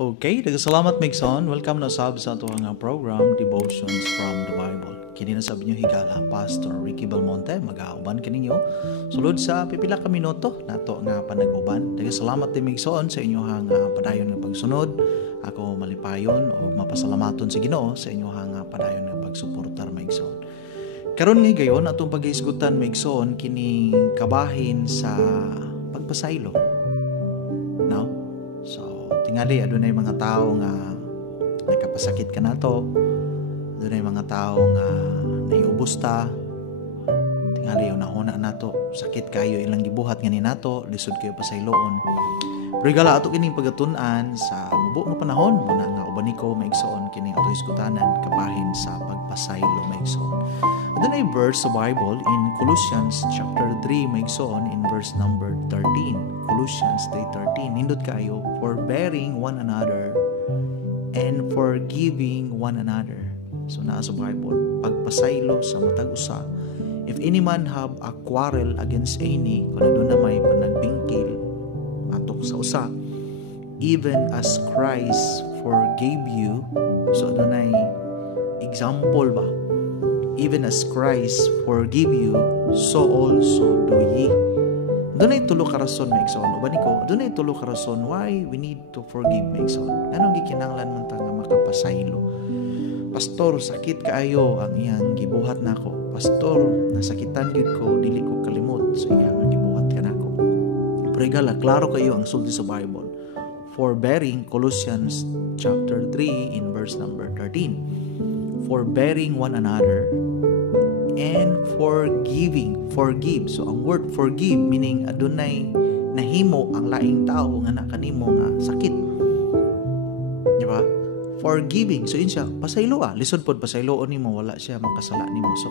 Okay, salamat Migson. Welcome na sab sa ato nga program, Devotions from the Bible. Kini na sab nyo higala, Pastor Ricky Belmonte, mag-auban kaninyo. Sulod sa pipila ka minuto, nato nga panag-uban. Salamat din Migson sa inyo nga padayon nga pagsunod. Ako malipayon o mapasalamaton sa Ginoo sa inyo nga padayon nga pagsuportar Migson. Karon nga gayon atong pag-isgutan Migson kini kabahin sa pagpasaylo. Now, tingali, adunay mga tao nga nakapasakit ka nato, adunay mga tao nga naiubos ta, tingali yung nauna nato, sakit kayo ilang gibuhat nga ni nato, lisod kayo pasayloon. Pero igala ato kining pagatunan sa mabuo nga panahon, muna nga ubaniko maigsoon kining ato iskutanan kabahin sa pagpasaylo maigsoon. Adunay verse sa Bible in Colossians chapter 3 maigsoon in verse number 13. Colossians 3:13, nindot kayo, forbearing one another and forgiving one another. So naa sa Bible, pagpasaylo sa matag usa. If any man have a quarrel against any, kung aduna may panagbingkil atok sa usa, even as Christ forgave you, so adunay example ba? Even as Christ forgive you, so also do ye. Dunay tulo ka rason maigsoon. Uban ko, dunay tulo ka rason why we need to forgive maigsoon. Anong gikinahanglan man ta nga makapasaylo? Pastor, sakit kaayo ang iyang gibuhat nako. Pastor, nasakitan gyud ko, dili ko kalimot sa iyang gibuhat kanako. Pero igala, klaro kayo ang sulti sa Bible. Forbearing, Colossians chapter 3 in verse number 13. Forbearing one another and forgive. So ang word forgive meaning adunay nahimo ang laing tao nga nakanimo nga sakit. Di ba? Forgiving. So yun siya, pasaylo lisod pod pasayloon nimo, wala siya makasala nimo. So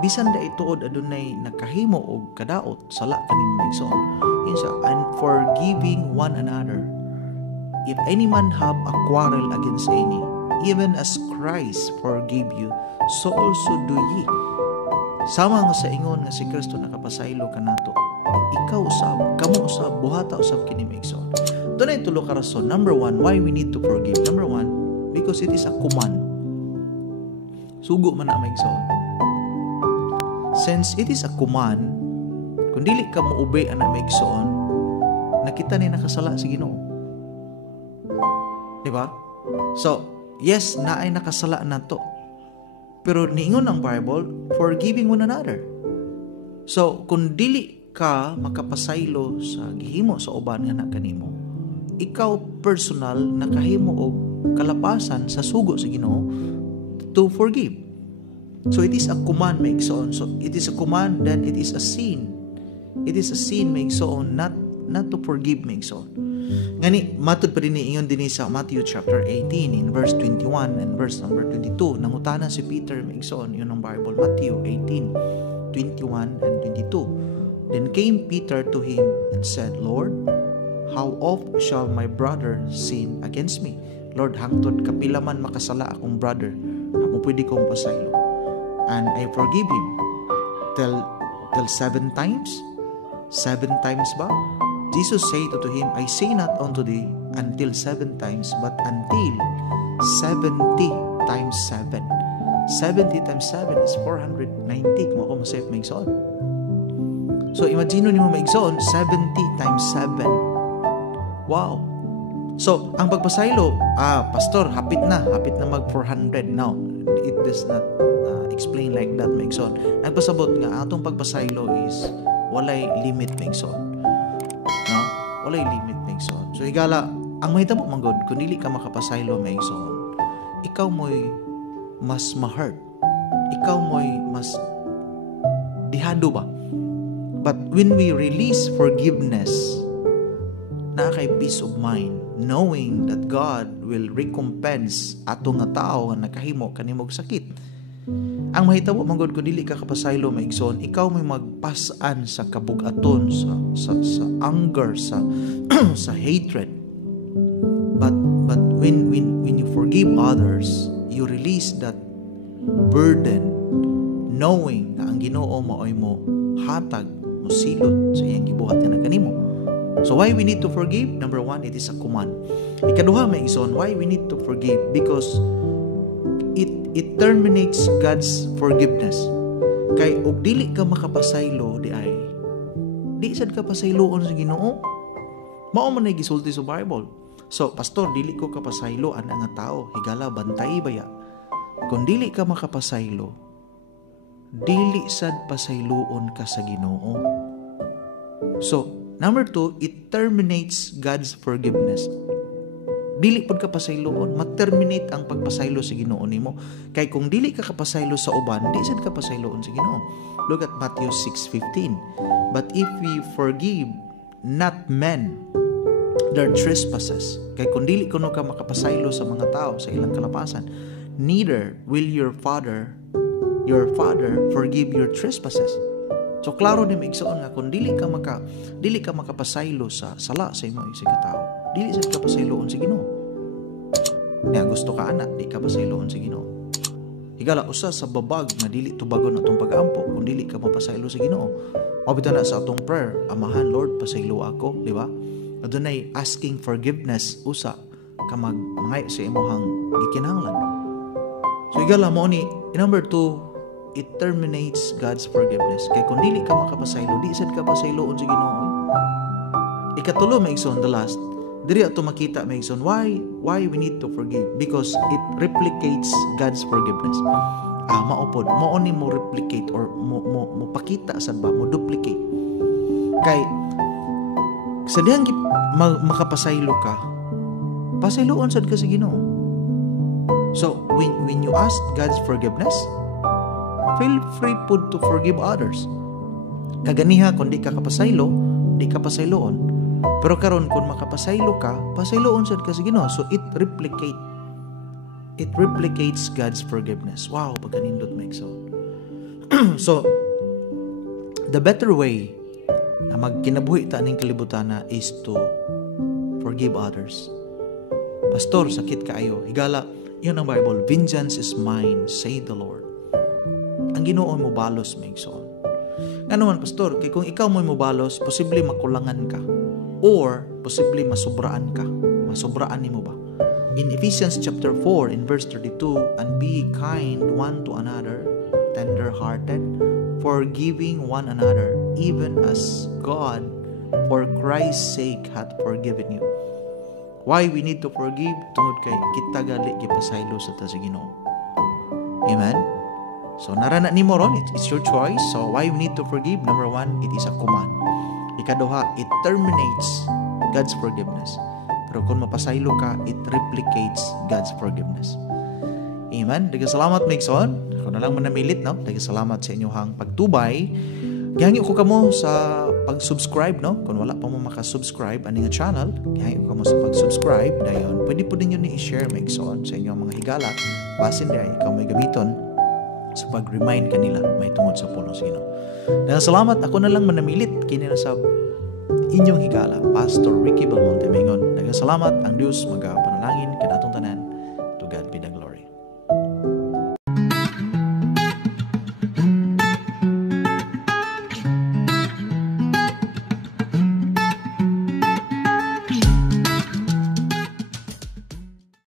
bisan da ituod adunay nakahimo og kadaot, sala kanimo maigsoon. Yun siya, and forgiving one another. If any man have a quarrel against any, even as Christ forgave you, so also do ye. Sama nga sa ingon nga si Kristo nakapasaylo kanato, ikaw usab, kamo usab, buhata usab kini maigsoon. Dunay tulo ka rason. Number 1, why we need to forgive. Number 1, because it is a command. Sugo man na maigsoon. Since it is a command, kung dili ka mo-obey ana maigsoon, nakita ni nakasala si Ginoo. Di ba? So, yes, naay nakasala nato. Pero niingon ang Bible, forgiving one another. So, kung dili ka makapasaylo sa gihimo sa uban nga nakanimo, ikaw personal nakahimo og kalapasan sa sugo sa Ginoo to forgive. So, it is a command maigsoon. So, it is a command, then it is a sin. It is a sin maigsoon, not to forgive maigsoon. Ngani, matod pa rin niingon din sa Matthew chapter 18 in verse 21 and verse number 22. Nangutanan si Peter maigsoon, yun ang Bible, Matthew 18, 21 and 22. Then came Peter to him and said, Lord, how oft shall my brother sin against me? Lord, hangtod kapila man makasala akong brother, mo pwede kong pasaylo. And I forgive him. Till 7 times? 7 times ba? Jesus said to him, I say not unto thee until 7 times, but until 70 times 7. 70 times 7 is 490. Kung ako masayap maigsoon. So, imagine nyo maigsoon, 70 times 7. Wow! So, ang pagpasaylo, Pastor, hapit na mag 400. Now, it does not explain like that maigsoon. Nagpasabot nga, atong pagpasaylo is walay limit maigsoon. No? Walay limit maigsoon. So igala, ang mahitabo manggod kung dili ka makapasaylo maigsoon, ikaw mo'y mas ma-hurt. Ikaw mo'y mas dihado ba? But when we release forgiveness, na kay peace of mind, knowing that God will recompense ato nga tao nga nakahimo kanimog sakit. Ang mahitabo manggod kung dili ka kapasaylo maigsoon, ikaw may magpasan sa kabugaton, sa anger, sa sa hatred. But when you forgive others, you release that burden, knowing na ang Ginoo maoy mo hatag mo silot sa iyang gibuhat nga kanimo. So why we need to forgive? Number one, it is a command. Ikaduha, may ison, why we need to forgive? Because it terminates God's forgiveness. Kay og dili ka makapasaylo di sad ka pasayloon sa Ginoo. Mao man nay gisulti sa Bible. So, pastor, dili ko kapasaylo ana nga tao, higala bantay baya. Kung dili ka makapasaylo, dili sad pasayloon ka sa Ginoo. So, number 2, it terminates God's forgiveness. Dili pod ka pasayloon, ma-terminate ang pagpasaylo sa Ginoo nimo. Kay kung dili ka kapasaylo sa uban, di sad ka pasayloon sa Ginoo. Look at Matthew 6:15. But if we forgive not men their trespasses, kay kung dili kuno ka makapasaylo sa mga tao sa ilang kalapasan, neither will your father forgive your trespasses. So klaro ni maigsoon nga kung dili ka makapasaylo sa sala sa imong isig katao, dili sad ka pasayloon sa Ginoo. Nya gusto ka ana, di ka pasayloon sa Ginoo. Higala usa sa babag nga dili tubagon atong pag-ampo kung dili ka mapasaylo sa Ginoo. Mabita na sa atong prayer, Amahan Lord, pasaylo ako, di ba? Adunay asking forgiveness usa ka magmangay sa imong gikinahanglan. So higala mo ni number 2, it terminates God's forgiveness. Kay kung dili ka makapasaylo, di sad ka pasayloon sa Ginoo. Ikatulo, maigsoon, the last, diri ato makita, maigsoon, why we need to forgive? Because it replicates God's forgiveness. Maupod, mo ni mo replicate or mo pakita sad ba, mo duplicate. Kay sa dihang makapasaylo ka, pasayloon sad ka sa Ginoo. So when you ask God's forgiveness, feel free to forgive others. Kaganiha kung di ka kapasaylo, di ka pasayloon. Pero karon kung makapasaylo ka, pasayloon sad ka sa Ginoo. So it replicates God's forgiveness. Wow, pagkanindot maigsoon. So the better way na magkinabuhi ta ning kalibutan is to forgive others. Pastor, sakit kaayo. Higala, yun ang Bible, vengeance is mine, say the Lord. Ang Ginoo mo balos, maigsoon. Nga naman, pastor, kay kung ikaw mo balos, posible makulangan ka or posible masubraan ka. Masubraan nimo ba? In Ephesians chapter 4 in verse 32, and be kind one to another, tender-hearted, forgiving one another, even as God for Christ's sake hath forgiven you. Why we need to forgive? Tungod kay kita gali gipasaylo sa ta sa Ginoo. Amen. So narana nimo ron, it's your choice. So why we need to forgive? Number 1, it is a command. Ikaduha, it terminates God's forgiveness. Pero kung mapasaylo ka, it replicates God's forgiveness. Amen. Daghang salamat, maigsoon. Ako na lang manamilit, no? Daghang salamat sa inyong pagtubay. Gihangi ko kamo sa pag-subscribe, no? Kung wala pa mo makasubscribe ani nga channel, gihangi ko kamo sa pag-subscribe. Dayon, pwede po ninyo ni i-share, maigsoon, sa inyong mga higala. Basin dahil ikaw may gamiton sa pag-remind kanila may tungod sa pulong sino. Daghang salamat. Ako na lang manamilit. Kini na sa inyong higala, Pastor Ricky Belmonte Mengon. Daghang salamat. Ang Diyos magapanalangin kanatong tanan.